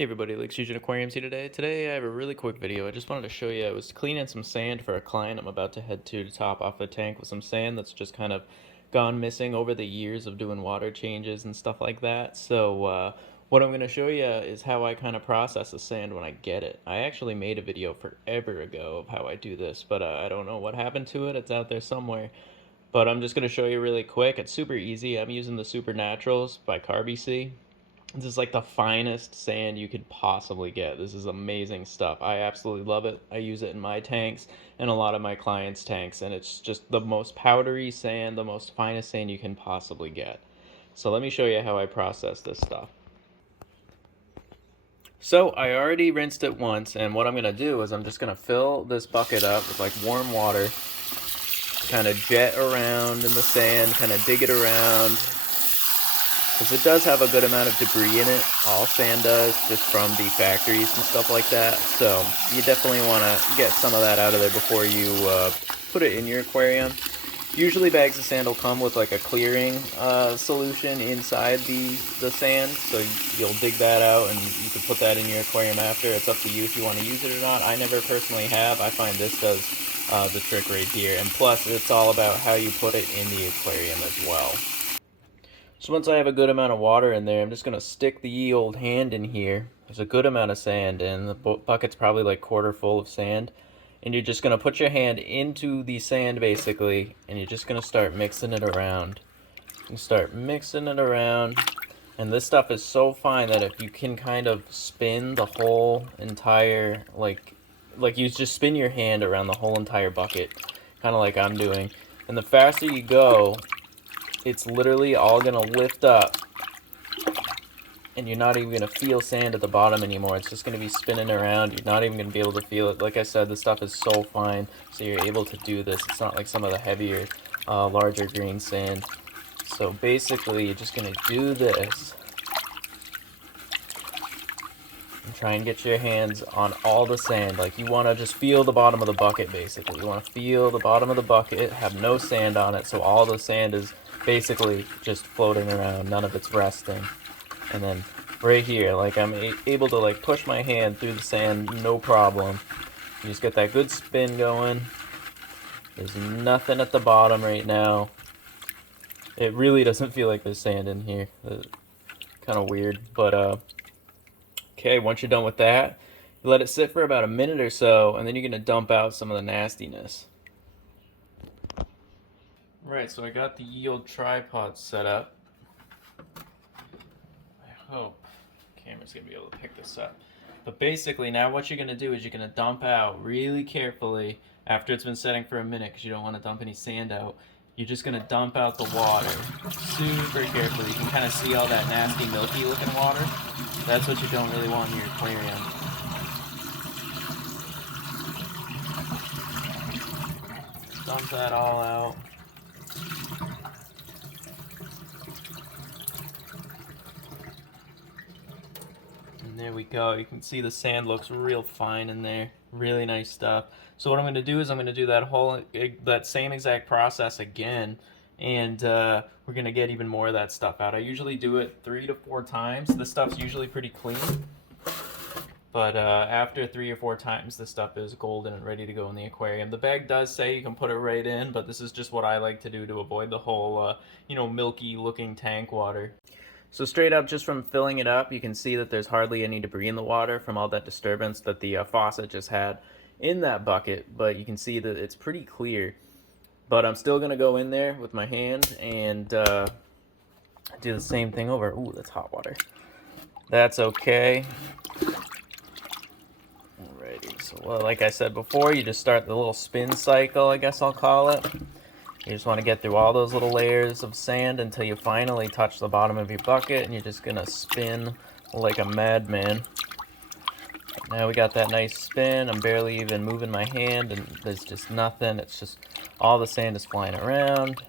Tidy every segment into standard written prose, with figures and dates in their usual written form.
Hey everybody, Lake Fusion Aquariums here today. Today I have a really quick video. I just wanted to show you, I was cleaning some sand for a client I'm about to head to top off the tank with some sand that's just kind of gone missing over the years of doing water changes and stuff like that. So what I'm going to show you is how I kind of process the sand when I get it. I actually made a video forever ago of how I do this, but I don't know what happened to it. It's out there somewhere. But I'm just going to show you really quick. It's super easy. I'm using the Supernaturals by CarbyC. This is like the finest sand you could possibly get. This is amazing stuff. I absolutely love it. I use it in my tanks and a lot of my clients' tanks, and it's just the most powdery sand, the most finest sand you can possibly get. So let me show you how I process this stuff. So I already rinsed it once, and what I'm going to do is I'm just going to fill this bucket up with like warm water, kind of jet around in the sand, kind of dig it around, because it does have a good amount of debris in it. All sand does, just from the factories and stuff like that. So you definitely want to get some of that out of there before you put it in your aquarium. Usually bags of sand will come with like a clearing solution inside the sand. So you'll dig that out and you can put that in your aquarium after. It's up to you if you want to use it or not. I never personally have. I find this does the trick right here. And plus, it's all about how you put it in the aquarium as well. So once I have a good amount of water in there, I'm just going to stick the ye old hand in here. There's a good amount of sand in. The bucket's probably like quarter full of sand. And you're just going to put your hand into the sand basically, and you're just going to start mixing it around. You start mixing it around. And this stuff is so fine that if you can kind of spin the whole entire, like you just spin your hand around the whole entire bucket, kind of like I'm doing. And the faster you go, it's literally all gonna lift up, and you're not even gonna feel sand at the bottom anymore. It's just gonna be spinning around. You're not even gonna be able to feel it. Like I said, this stuff is so fine, so you're able to do this. It's not like some of the heavier, larger grain sand. So basically, you're just gonna do this and try and get your hands on all the sand. Like, you want to just feel the bottom of the bucket, basically. You want to feel the bottom of the bucket, have no sand on it, so all the sand is basically just floating around, none of it's resting. And then right here, like, I'm able to like push my hand through the sand, no problem. You just get that good spin going. There's nothing at the bottom right now. It really doesn't feel like there's sand in here. Kind of weird, but okay, once you're done with that, you let it sit for about a minute or so, and then you're going to dump out some of the nastiness. Right, so I got the yield tripod set up. I hope the camera's going to be able to pick this up. But basically, now what you're going to do is you're going to dump out really carefully after it's been setting for a minute, because you don't want to dump any sand out. You're just going to dump out the water super carefully. You can kind of see all that nasty, milky looking water. That's what you don't really want in your aquarium. Dump that all out. And there we go. You can see the sand looks real fine in there. Really nice stuff. So what I'm going to do is I'm going to do that same exact process again, and we're going to get even more of that stuff out. I usually do it 3 to 4 times. This stuff's usually pretty clean, but after 3 or 4 times, this stuff is golden and ready to go in the aquarium. The bag does say you can put it right in, but this is just what I like to do to avoid the whole, milky looking tank water. So straight up, just from filling it up, you can see that there's hardly any debris in the water from all that disturbance that the faucet just had in that bucket, but you can see that it's pretty clear. But I'm still going to go in there with my hand and do the same thing over. Ooh, that's hot water. That's okay. Alrighty, so well, like I said before, you just start the little spin cycle, I guess I'll call it. You just want to get through all those little layers of sand until you finally touch the bottom of your bucket, and you're just going to spin like a madman. Now we got that nice spin. I'm barely even moving my hand, and there's just nothing. It's just all the sand is flying around.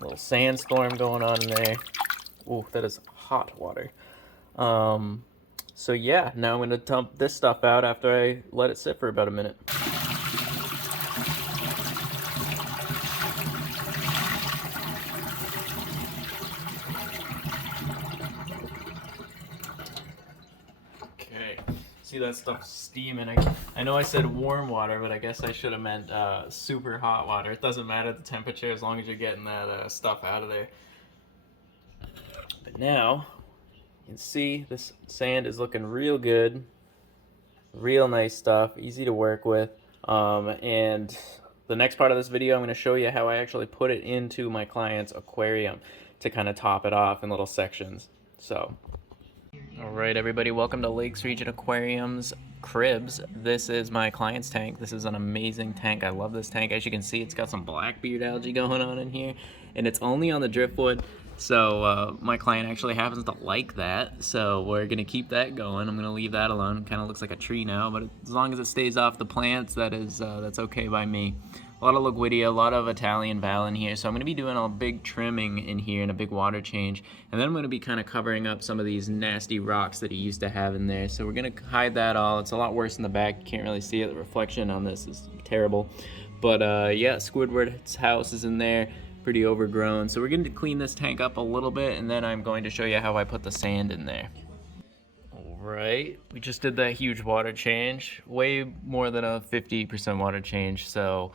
Little sandstorm going on in there. Ooh, that is hot water. So yeah, now I'm going to dump this stuff out after I let it sit for about a minute. See that stuff steaming. I know I said warm water, but I guess I should have meant super hot water. It doesn't matter the temperature as long as you're getting that stuff out of there. But now, you can see this sand is looking real good. Real nice stuff, easy to work with. And the next part of this video, I'm going to show you how I actually put it into my client's aquarium to kind of top it off in little sections. So, all right, everybody, welcome to Lakes Region Aquariums Cribs. This is my client's tank. This is an amazing tank. I love this tank. As you can see, it's got some blackbeard algae going on in here, and it's only on the driftwood. So my client actually happens to like that, so we're gonna keep that going. I'm gonna leave that alone. It kind of looks like a tree now, but as long as it stays off the plants, that's okay by me. A lot of Liquidia, a lot of Italian Val in here, so I'm gonna be doing a big trimming in here and a big water change, and then I'm gonna be kind of covering up some of these nasty rocks that he used to have in there. So we're gonna hide that all. It's a lot worse in the back. You can't really see it. The reflection on this is terrible, but yeah, Squidward's house is in there. Pretty overgrown. So we're going to clean this tank up a little bit, and then I'm going to show you how I put the sand in there. Alright, we just did that huge water change, way more than a 50% water change, so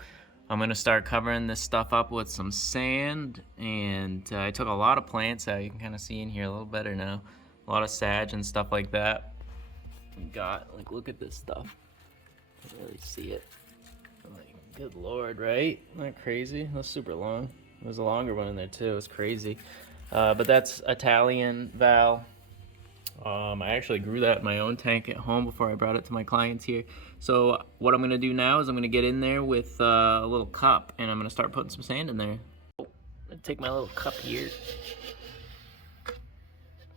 I'm going to start covering this stuff up with some sand, and I took a lot of plants out. You can kind of see in here a little better now. A lot of sage and stuff like that. We got, like, look at this stuff. You can really see it. Like, good lord, right? Isn't that crazy? That's super long. There's a longer one in there too. It's crazy. But that's Italian Val. I actually grew that in my own tank at home before I brought it to my clients here. So what I'm going to do now is I'm going to get in there with a little cup, and I'm going to start putting some sand in there. I'm going to take my little cup here.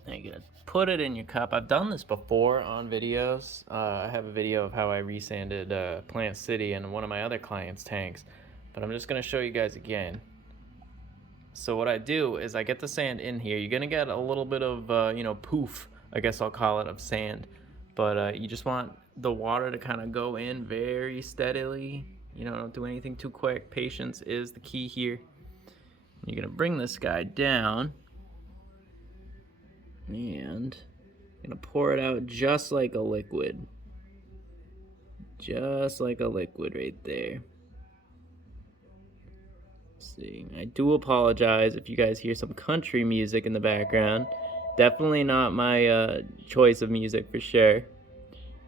Now you're going to put it in your cup. I've done this before on videos. I have a video of how I resanded Plant City in one of my other clients' tanks. But I'm just going to show you guys again. So what I do is I get the sand in here. You're gonna get a little bit of, you know, poof, I guess I'll call it, of sand. But you just want the water to kind of go in very steadily. You know, don't do anything too quick. Patience is the key here. You're gonna bring this guy down. And you're gonna pour it out just like a liquid. Just like a liquid right there. See, I do apologize if you guys hear some country music in the background. Definitely not my choice of music for sure. You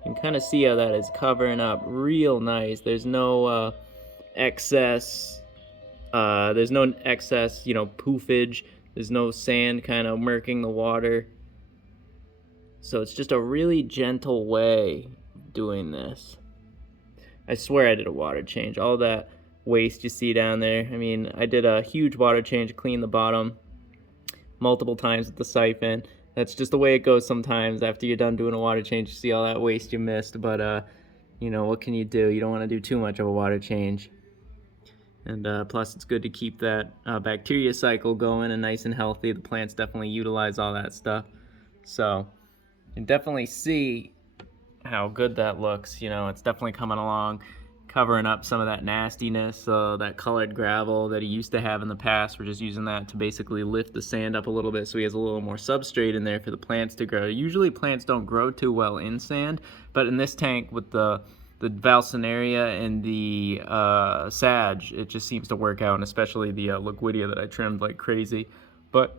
can kind of see how that is covering up real nice. There's no excess, you know, poofage. There's no sand kind of murking the water. So it's just a really gentle way of doing this. I swear I did a water change. All that waste you see down there. I mean, I did a huge water change, clean the bottom multiple times with the siphon. That's just the way it goes sometimes. After you're done doing a water change, you see all that waste you missed, but you know, what can you do? You don't want to do too much of a water change. And plus it's good to keep that bacteria cycle going and nice and healthy. The plants definitely utilize all that stuff. So you can definitely see how good that looks. You know, it's definitely coming along, covering up some of that nastiness, that colored gravel that he used to have in the past. We're just using that to basically lift the sand up a little bit so he has a little more substrate in there for the plants to grow. Usually plants don't grow too well in sand, but in this tank with the Valsinaria and the sage, it just seems to work out, and especially the Liquidia that I trimmed like crazy. But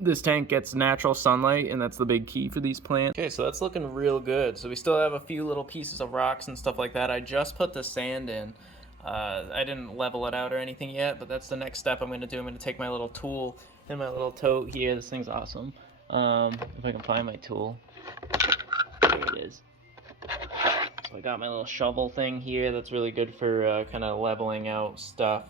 this tank gets natural sunlight, and that's the big key for these plants. Okay, so that's looking real good. So we still have a few little pieces of rocks and stuff like that. I just put the sand in. I didn't level it out or anything yet, but that's the next step I'm going to do. I'm going to take my little tool and my little tote here. This thing's awesome. If I can find my tool. There it is. So I got my little shovel thing here. That's really good for kind of leveling out stuff.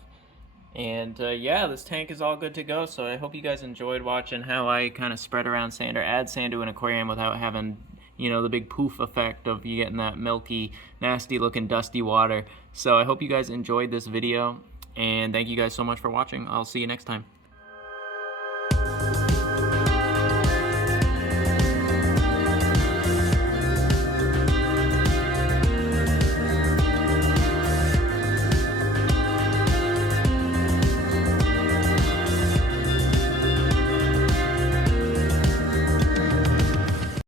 And yeah, this tank is all good to go. So I hope you guys enjoyed watching how I kind of spread around sand or add sand to an aquarium without having, you know, the big poof effect of you getting that milky, nasty looking, dusty water. So I hope you guys enjoyed this video, and thank you guys so much for watching. I'll see you next time.